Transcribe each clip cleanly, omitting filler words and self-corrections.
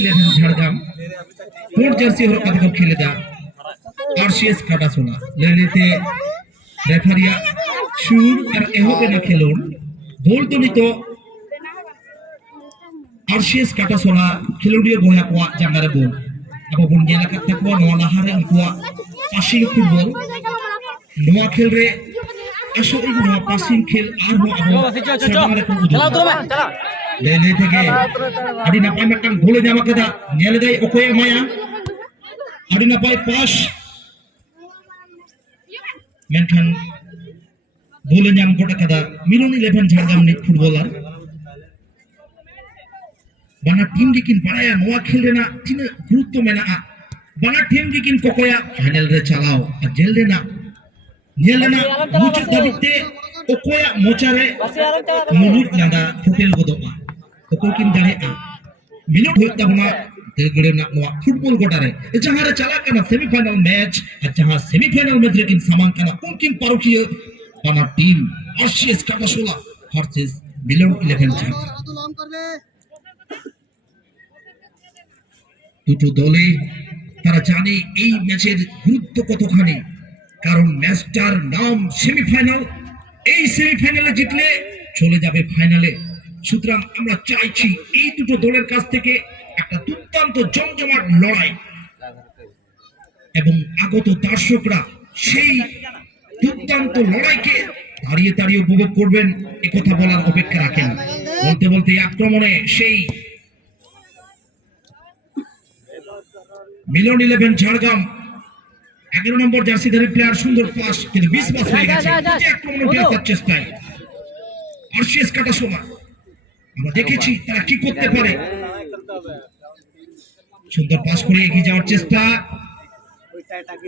Jhargram court Jersey हर कथा को खेले दा आरसीएस काटासोला लेलेते रेफारिया शूर और एहोबे ना खेलोन गोल तो नितो आरसीएस काटासोला खेलोडियो बोया को जंगारे बोल अब बुन जेला कथा को नोला हारे उनको पासिंग फुटबॉल नोआ खेल रे असो नोआ पासिंग खेल आर हो अब जंगारे को चला लेले থেকে আদি নাপাই মাটাং গোলে জামা কেদা নেলে দেই ওকোয়ে মায়া আদি নাপাই পাস মেনখান গোলে জাম কোটা কেদা মিলন 11 ঝাড়গ্রাম নি ফুটবলার বানা টিম গিকিন পাড়ায়া নোয়া খেলরে না তিন গুরুত্ব মেনা বানা টিম গিকিন কোকোয়া ফাইনাল রে চালাও আর জেল রে না নেলে না মুচু দাবিতে ওকোয়া মোচারে মনুত লাদা হোটেল গোদমা कोकिन जाने आ मिनट होता बना देगड़े ना नवा फुटबॉल गोटारे जहां रे चला कना सेमीफाइनल मैच जहां सेमीफाइनल मैच लेकिन समान कना कोकिन पारुकियो बना टीम आरसीएस काटासोला वर्सेस मिलन 11 দুটো দলে তারা জানে এই ম্যাচের গুরুত্ব কতখানি কারণ ম্যাচটার নাম সেমিফাইনাল এই সেমিফাইনালে জিতলে চলে যাবে ফাইনালে সুতরাং আমরা চাইছি এই দুটো দলের কাছ থেকে একটা দুর্দান্ত জমজমাট লড়াই এবং আগত দর্শকরা সেই দুর্দান্ত লড়াইকে দাঁড়িয়ে দাঁড়িয়ে উপভোগ করবেন এই কথা বলার অপেক্ষা রাখেন বলতে বলতে আক্রমণে সেই মিলন 11 ঝাড়গ্রাম 11 নম্বর জার্সিধারী প্লেয়ার সুন্দর পাস কিন্তু 20 পাস হয়ে গেছে আক্রমণে ফেরার চেষ্টায় আরসিএস কাটাসোলা আমরা দেখেছি তারা কি করতে পারে সুন্দর পাস করে এগিয়ে যাওয়ার চেষ্টা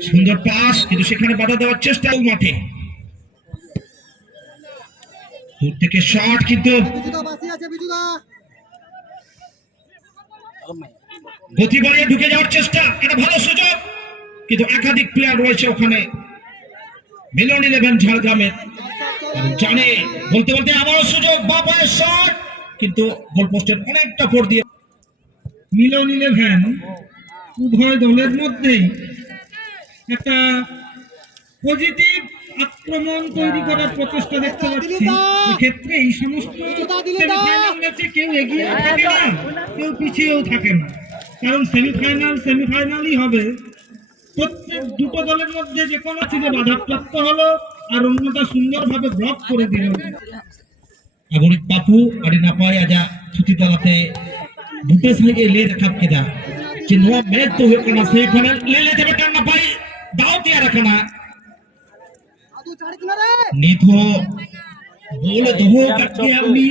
সুন্দর পাস কিন্তু সেখানে বাধা দেওয়ার চেষ্টা মাঠে দূর থেকে শট কিন্তু গতি বাড়িয়ে ঢুকে যাওয়ার চেষ্টা একটা ভালো সুযোগ কিন্তু একাধিক প্লেয়ার রয়েছে ওখানে মিলন 11 ঝাড়গ্রামের জানে বলতে বলতে আবারও সুযোগ বাপায়ের শট কিন্তু গোল পোস্টের অনেকটা পর দিয়ে মিলন 11 উভয় দলের মধ্যেই একটা পজিটিভ আক্রমণ তৈরি করার প্রচেষ্টা দেখতে পাচ্ছি এই ক্ষেত্রে এই সমস্ত সেমিফাইনাল ম্যাচে কেউ এগিয়ে থাকে না কেউ পিছিয়েও থাকে না কারণ সেমিফাইনালই হবে প্রত্যেক দুটো দলের মধ্যে যে কোনো চিজে বাধাপ্রাপ্ত হলো আর অন্যটা সুন্দরভাবে ব্লক করে দিল अगुनित बापू अड़ी नापाय आजा छुट्टी तलाते बुटे सही ले रखा केदा चिन्वा मैच तो हो कना सेमीफाइनल ले लेते बेटा नापाय दाव दिया रखना निथो बोले दहो करके अपनी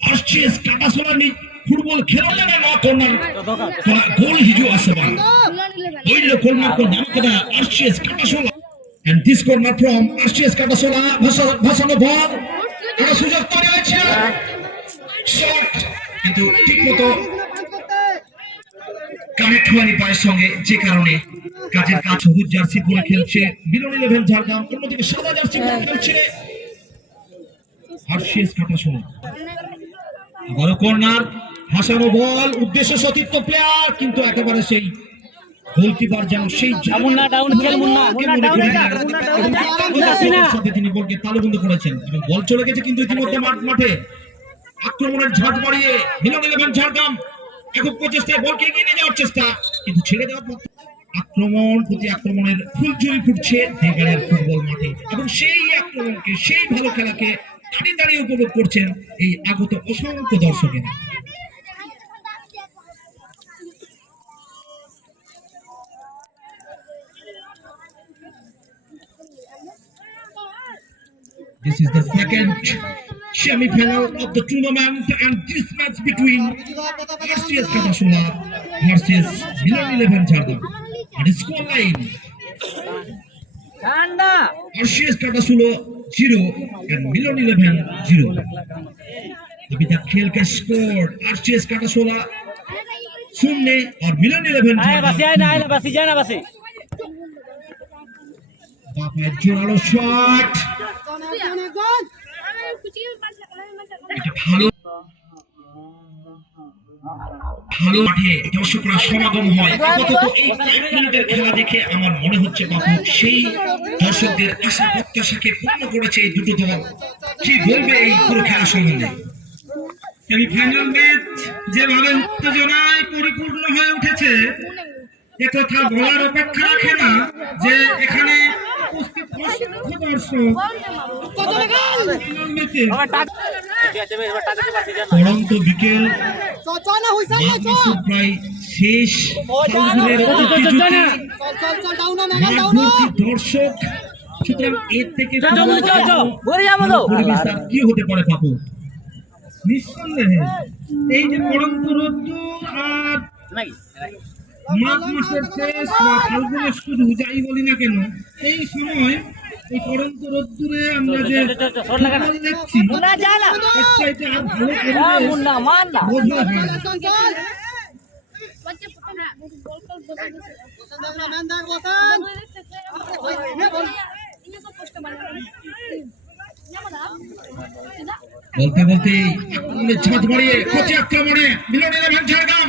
आरसीएस काटासोला नि फुटबॉल खेलले ना ना कॉर्नर गोल हिजो आसबा ओइलो कॉर्नर को नाम केदा RCS Katasola and this corner from RCS Katasola भाषानो बल একটা সুযোগ তৈরি হয়েছে শট কিন্তু ঠিকমতো কানেক্ট হয়নি পায়ের সঙ্গে যে কারণে কাজের কাজ সবুজ জার্সি পরে খেলছে মিলন 11 ঝাড়গ্রাম অন্যদিকে সাদা জার্সি পরে খেলছে আরসিএস কাটাসোলা আবারও কর্নার ভাসানো বল উদ্দেশ্য সতীর্থ প্লেয়ার কিন্তু একেবারে সেই গোলকিপার যেন সেই মুন্না ডাউন খেল মুন্না ডাউন সাথে তিনি বলকে তালুবন্ধ করেছেন এবং বল চলে গেছে কিন্তু ইতিমধ্যে মাঠে আক্রমণের ঝাঁজ বাড়িয়ে মিলন 11 ঝাড়গ্রাম একক প্রচেষ্টায় বলকে এগিয়ে নিয়ে যাওয়ার চেষ্টা কিন্তু ছেড়ে দেওয়ার পর আক্রমণ প্রতি আক্রমণের ফুলঝুরি ফুটছে দেগাড়ের ফুটবল মাঠে এবং সেই আক্রমণকে সেই ভালো খেলাকে দাঁড়িয়ে দাঁড়িয়ে উপভোগ করছেন এই আগত অসংখ্য দর্শকেরা This is the second semi-final of the tournament and this match between RCS Katasola versus Milan 11 Jhargram and the score line RCS Katasola 0 and Milan 11 0 अभी तक खेल का स्कोर आरसीएस काटासोला 0 और मिलन 11 ঝাড়গ্রাম বাপের জোরালো শট এটা ভালো ভালো মাঠে দর্শকরা সমাগম হয় অন্তত এই 5 মিনিটের খেলা দেখে আমার মনে হচ্ছে বাবু সেই দর্শকদের আশা প্রত্যাশাকে পূর্ণ করেছে এই দুটো দল। কি বলবে এই পুরো খেলা সম্বন্ধে? সেমিফাইনাল ম্যাচ যেভাবে উত্তেজনায় পরিপূর্ণ হয়ে উঠেছে একথা বলার অপেক্ষা রাখে না যে এখানে উপস্থিত অসংখ্য দর্শক পড়ন্ত বিকেল প্রায় শেষ দর্শক, সুতরাং এর থেকে কি হতে পারে পাবো? নিঃসন্দেহে এই যে পড়ন্ত রোদ্দুর আর মাঘ মাসের শেষ বা ফাল্গুনের শুরু যাই বলি না কেন, এই সময় এই পড়ন্ত রোদ্দুরে আমরা যে ফুটবল দেখছি এর চাইতে আর ভালো পরিবেশ বোধ হয় না। বলতে বলতে ঝাঁজ বাড়িয়ে কোচে আক্রমণে মিলন ইলেভেন ঝাড়গ্রাম,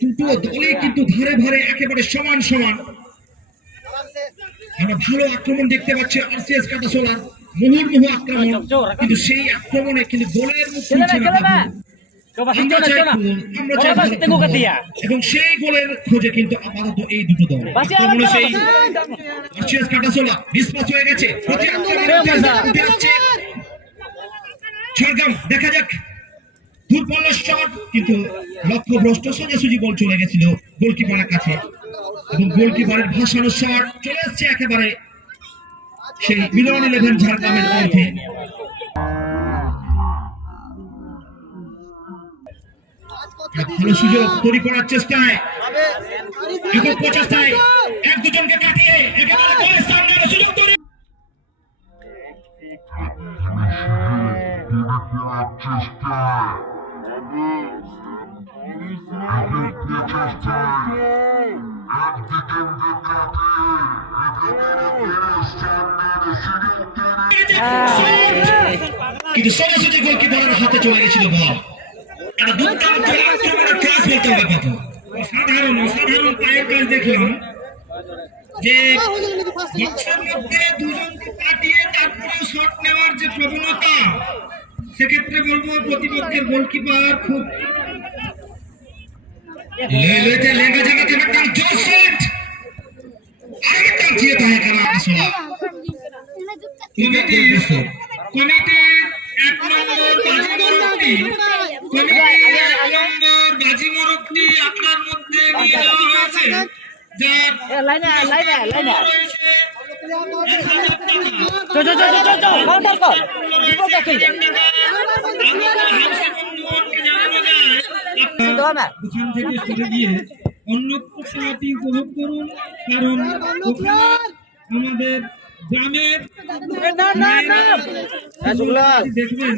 কিন্তু দলে কিন্তু ধারে ধারে একেবারে সমান সমান। আমরা ভালো আক্রমণ দেখতে পাচ্ছি আরসিএস কাটাসোলার মুহুর্মুহু আক্রমণ, কিন্তু সেই আক্রমণে কিন্তু গোলের মুখ খুলছে না বাবু। আমরা চাই গোল, আমরা চাই গোল, এবং সেই গোলের খোঁজে কিন্তু আপাতত এই দুটো দল আক্রমণে সেই আরসিএস কাটাসোলা বিস্পাস হয়ে গেছে, প্রতি আক্রমণে উঠে আসছে ঝাড়গ্রাম। দেখা যাক দূরপাল্লার শট, কিন্তু লক্ষ্যভ্রষ্ট, সোজাসুজি বল চলে গেছিল গোলকিপারের কাছে এবং গোলকিপারের ভাসানো শট চলে আসছে একেবারে সেই মিলন ইলেভেন ঝাড়গ্রামের অর্থে। ভালো সুযোগ তৈরি করার চেষ্টায়, একক প্রচেষ্টায় এক দুজনকে কাটিয়ে একেবারে গোলের সামনে সুযোগ তৈরি। কিন্তু সোজাসুজি গোলকিপারের হাতে চলে গেছিল বল। একটা দুর্দান্ত আক্রমণের ক্লাস বলতে হবে কত অসাধারণ অসাধারণ পায়ের কাজ দেখলাম যে বক্সের মধ্যে দুজনকে কাটিয়ে তারপরে শট নেওয়ার যে প্রবণতা, সেক্ষেত্রে বলবো প্রতিপক্ষের গোলকিপার খুব লেলেতে লেগে জায়গাতে একটা জোর শট, আরেকটা জিয়ে থাকে কারা আসলে কমিটির এক নম্বর বাজি মোড়কটি আপনার মধ্যে নিয়ে যাওয়া হয়েছে, যার ওখান থেকে সরে গিয়ে অন্য খেলাটি উপভোগ করুন, কারণ আমাদের গ্রামের দেখবেন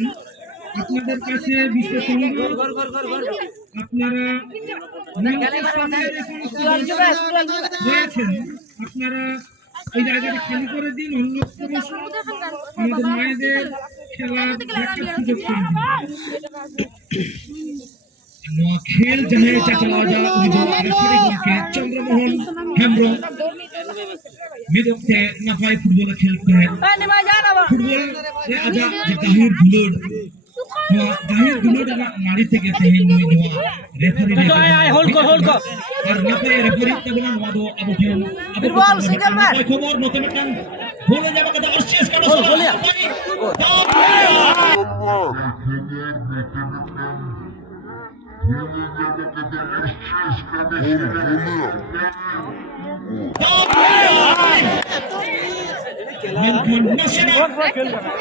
আপনাদের কাছে বিশেষ অনুরোধ, আপনারা রয়েছেন আপনারা এই জায়গাটা খালি করে দিন, অন্যত্র বসুন, আমাদের মায়েদের খেলা দেখার সুযোগ করে দিন। खेल जहे चला जा चंद्रमोहन हेम्ब्रम मिदोक्ते नफाई फुटबल खेलते हैं फुटबल रे आजा गाहिर दुलड़ गाहिर दुलड़ ना नारी থেকে তেহিন নিওয়া রেফারি হোল্ড কর আর নফাই রেফারি তবনা মাদো আবঠেন ফুটবল সিঙ্গেল ম্যাচ খবর নতুন টান বলে যাবে কথা আরসিএস কাটো বলিয়া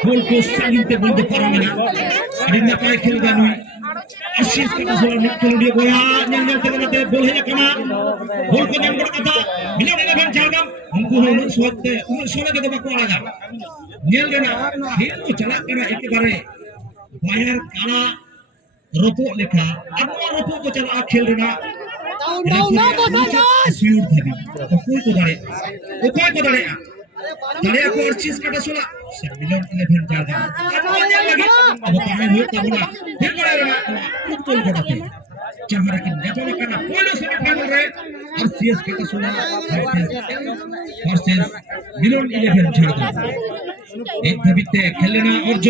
गोल को सागिते बोलते पारबे ना रिंदा पाए खेल गानुई आशीष का सोला निकल दिए गोया नेल तेगनाते बोल है कना गोल को नाम कथा मिलन इलेवन झारग्राम उनको होने सोते उन सोने के तो बको आजा नेल देना खेल को चला करा एकेबारे बायर काला रोपो लेखा अब रोपो को चला खेल देना स्वीट थी कोई को दाड़े दाड़े को आरसीएस काटा सोला মিলন 11 ঝাড়গ্রাম অবতারণা হয়ে তাবনা হেঙ্গড়া ফুটবল গড়াতে চাহারা কি নেপাল কানা পয়লা সেমিফাইনাল রে আরসিএস কাটাসোলা ভার্সেস মিলন 11 ঝাড়গ্রাম এক দাবিতে খেলে না অর্জ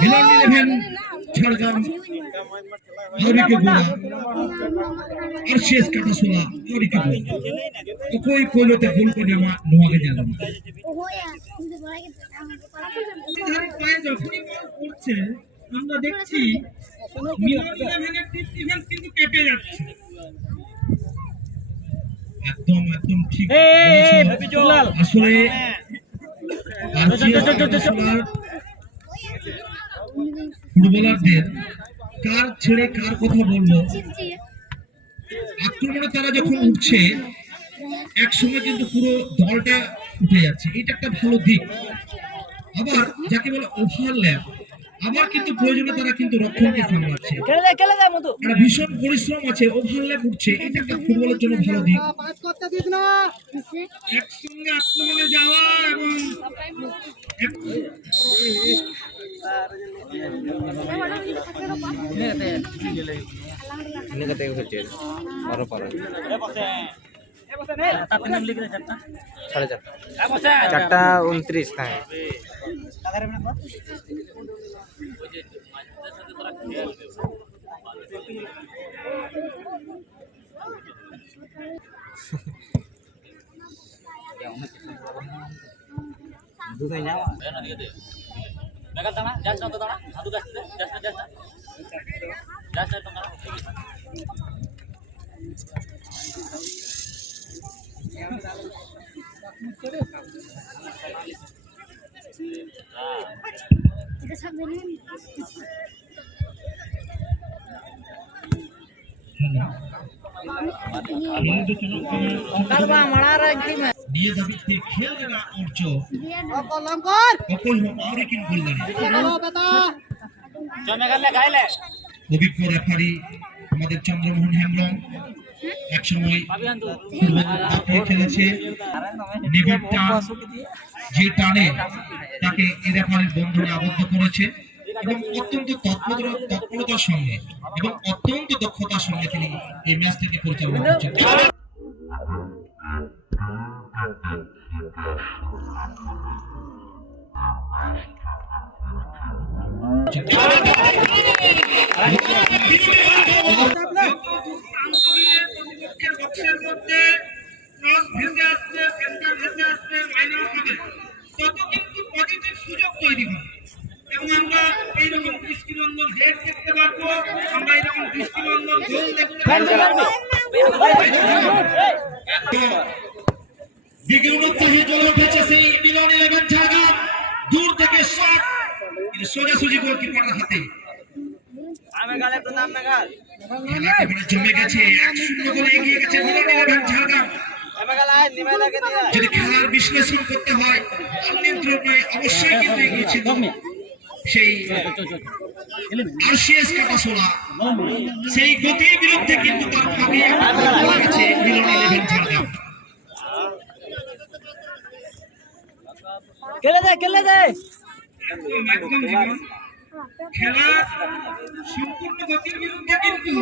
মিলন 11 ঝাড়গ্রাম আরিকে গোলা আরসিএস কাটাসোলা আরিকে গোলা ওই কইলতে ভুল করে নোয়াকে জানো না পায়ে যখনই বল উঠছে আমরা দেখছি মিলন 11 এর ডিফেন্স কিন্তু কেটে যাচ্ছে। একদম ঠিক আসলে ফুটবলারদের কার ছেড়ে কার কথা বলবো, আক্রমণে তারা যখন উঠছে একসঙ্গে কিন্তু পুরো দলটা উঠে যাচ্ছে, এটা একটা ভালো দিক। আবার যাকে বলে ওভারল্যাপ, আবার কিন্তু প্রয়োজনে তারা কিন্তু রক্ষণকে সামলাচ্ছে, একটা ভীষণ পরিশ্রম আছে, ওভারল্যাপ উঠছে, এটা একটা ফুটবলের জন্য ভালো দিক। একসঙ্গে আক্রমণে যাওয়া এবং চারটা 29 থাকে। দিয়ে দাবিতে খেলবে না অর্জ অকল মাউরি কিন গোলদারি অভিজ্ঞ রেফারি আমাদের চন্দ্রমোহন হেমব্রম একসময় ফুটবল খেলেছে, নিবিড় টান যে টানে তাকে এই রেফারির বন্ধনে আবদ্ধ করেছে এবং অত্যন্ত তৎপরতার সঙ্গে এবং অত্যন্ত দক্ষতার সঙ্গে তিনি এই ম্যাচটিকে পরিচালনা করছেন। বক্সের মধ্যে ক্রস ভেসে আসছে, সেন্টার ভেসে আসছে, মাইনাস হবে, তত কিন্তু পজিটিভ সুযোগ তৈরি হবে এবং আমরা এইরকম দৃষ্টিনন্দন হেড দেখতে পারবো, আমরা এইরকম দৃষ্টিনন্দন গোল দেখতে পারবো। দিকে উৎসাহী গোল উঠেছে সেই মিলন 11 ঝাড়গ্রাম, দূর থেকে শট, কিন্তু সোজাসুজি গোলকিপারের হাতে। একেবারে জমে গেছে, 1-0 গোলে এগিয়ে গেছে মিলন 11 ঝাড়গ্রাম। যদি খেলার বিশ্লেষণ করতে হয় নিয়ন্ত্রণে অবশ্যই কিন্তু এগিয়েছিল সেই আরসিএস কাটাসোলা, সেই গতির বিরুদ্ধে কিন্তু তার ভাগে গেছে মিলন 11 ঝাড়গ্রাম। একদম খেলা সম্পূর্ণ গতির বিরুদ্ধে কিন্তু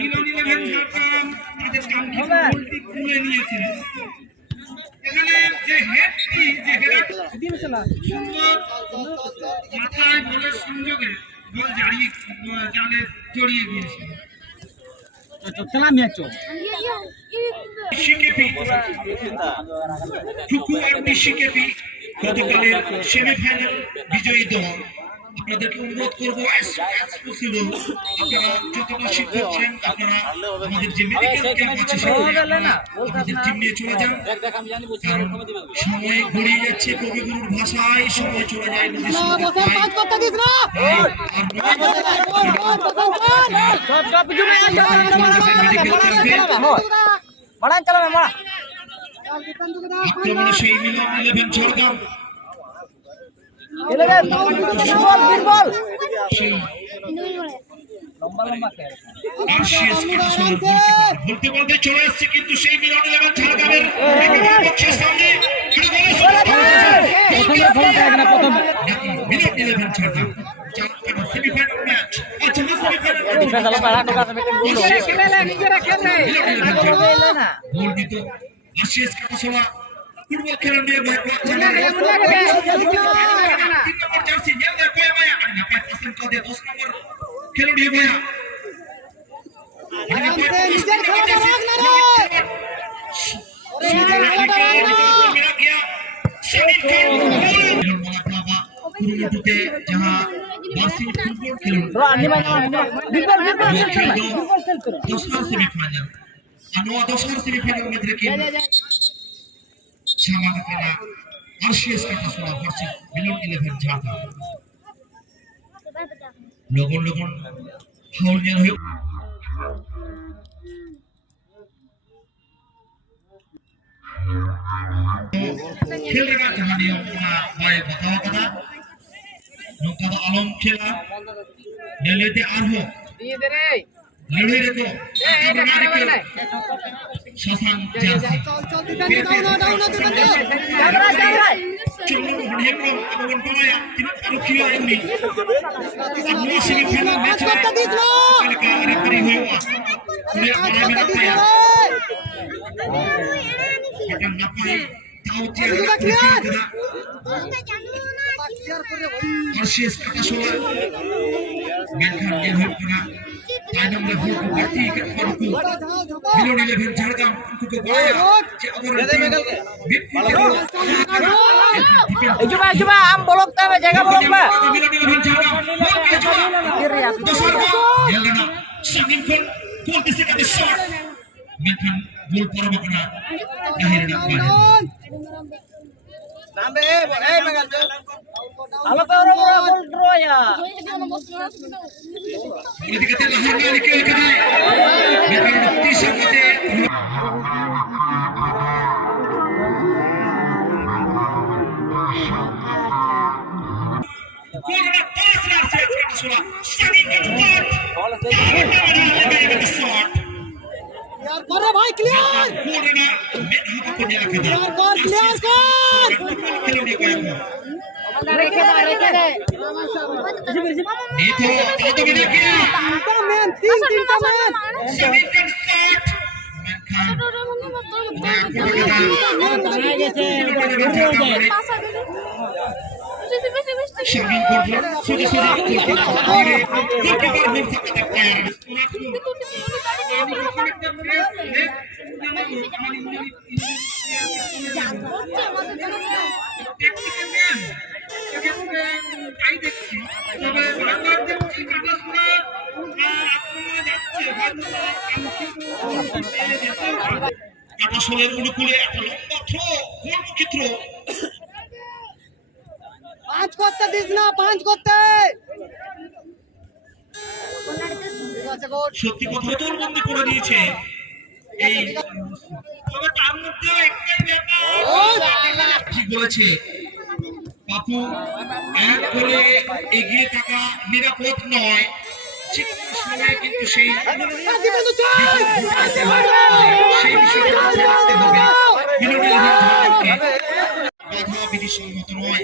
মিলন 11 ঝাড়গ্রাম তাদের কাঙ্ক্ষিত গোলটি তুলে নিয়েছিলেন। এখানে যে হেডটি, যে হেড সুন্দর মাথায় বলের সংযোগে বল জালে জড়িয়ে গিয়েছিল। গতকালের সেমিফাইনাল বিজয়ী দল, আপনাদেরকে অনুরোধ করবো আপনারা যতটা শীঘ্র পারেন আপনারা আমাদের যে মেডিকেল ক্যাম্প আছে আমাদের টিম নিয়ে চলে যান, কারণ সময় গড়িয়ে যাচ্ছে, কবিগুরুর ভাষায় সময় চলে যায় আক্রমণে সেই মিলন 11 ঝাড়গ্রাম সেই আরসিএস কাটাসোলার বলতে বলতে চলে আসছে কিন্তু সেই মিলন 11 ঝাড়গ্রামের একেবারে পক্ষের সামনে মিলন 11 ঝাড়গ্রাম সেমিফাইনাল ম্যাচ আচ্ছা গোল দিত আরসিএস কাটাসোলা ফুটবল খেলা নিয়ে জার্সি জেলদার কয় মায়া আর না পায় হাসান কাদের 10 নম্বর খেলোয়াড় ভাইয়া লগন লগন ফাউল নেওয়া হয়ে खेल रहा जहां नियम अपना भाई बताओ कदा नौका तो आलम खेला ले लेते आरहो लड़े देखो बनाने के शासन जासी चलो हेमरो अबगन पाया तीन रुकियो एमनी अपनी सेमीफाइनल मैच में का रेफरी हुआ पूरे बड़ा मेरा पाया akan napai tahu tiada Arsies Katasula menkan dia hukuna tanam le huk berarti kat farku Milon 11 Jharkham ku ke baya je coba am bolok ta jaga bolok ba Milon 11 Jharkham Yelena Sangin kon disekat shot menkan gol parama kena akhir nak balik halo pe orang gol draw ya boleh dikatakan lahir kali ke kedai menkan tisha kate corona pass rasa Katasula Sangin kan shot यार करे भाई clear corona medha ko jela kade यार कर clear कर खिलाड़ी को रेखे दे itu itu bina kiya तीनटा मैन तीनटा man Sangin kan shot Sangin korban sudah goalkeeper bersama player কাটাসোলের অনুকূলে একটা লম্বা থ্রো গোলমুখী থ্রো पांच করতে দিস না পাঁচ করতে সত্যি কথা তোরবন্দি করে দিয়েছে এই তবে তার মধ্যে একটাই ব্যাপার ঠিক বলেছে বাপু এক গোলে এগিয়ে থাকা নিরাপদ নয় ঠিক সময়ে কিন্তু সেই বিষয়টা রাখতে হবে বিনোদী বাধা বিধি সম্মত নয়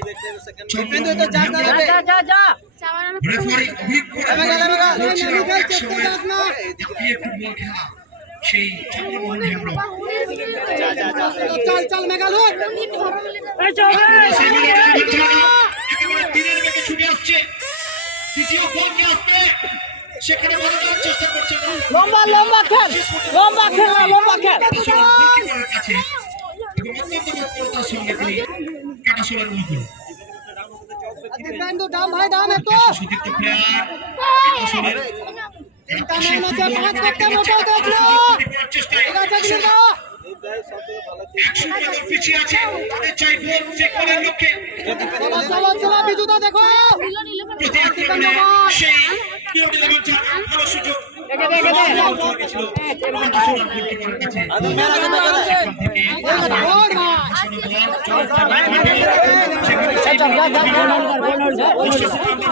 রেফারি অভিজ্ঞ একসময় ফুটবল খেলা সেই চন্দ্রমোহন হেমব্রম চল চল মেঘালয় একেবারে দিনের বেগে ছুটে আসছে দ্বিতীয় গোলকে আসতে সেখানে ভালো করার চেষ্টা করছে lomba খেল গোলকিপারের কাছে এবং অত্যন্ত তৎপরতার সঙ্গে তিনি কাটাসোলার অনুকূল ডিফেন্ড দাম ভাই দাম এত সুদীপ্ত প্লেয়ার কাটাসোলার পিছিয়ে আছে তাদের চাই গোল চেক করার লক্ষ্যে চলো চলো বিজুদা দেখো প্রতি আক্রমণে সেই পিওর 11 ঝাড়গ্রাম ভালো সুযোগ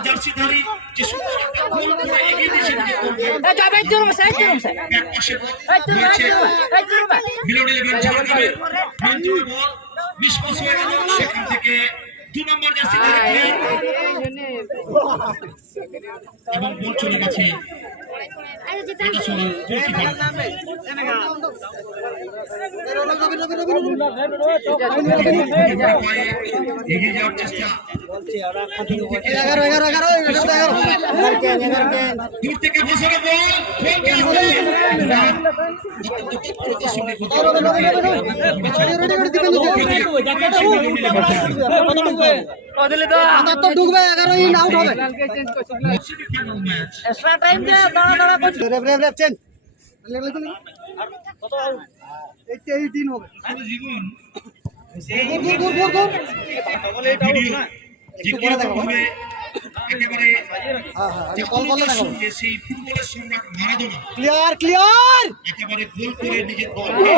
জার্সিধারী যে সুন্দর একটা গোল করে এগিয়ে দিয়েছে এই যাবে এই জুরুম স্যার এক পাশে বল এই জুরুম রয়েছে এই জুরুম মিলন ইলেভেন ঝাড়গ্রামের মেন্টু বল মিসপাস হয়ে গেল সেখান থেকে 2 নম্বর জার্সি এবং বল চলে গেছে এগিয়ে যাওয়ার চেষ্টা 11 দূর থেকে বসানো বল তো ঢুকবে 11 ইন আউট হবে সেমিফাইনাল ম্যাচ এক্সট্রা টাইম দে দাঁড়া করছি রেফ চেঞ্জ কত আউট 18 হবে জীবন গোল ভিডিও যে কিরকমভাবে একেবারে যে কল করলে দেখো সঙ্গে সেই ফুটবলের সম্রাট মারাদোনা ক্লিয়ার একেবারে গোল করে নিজের দলকে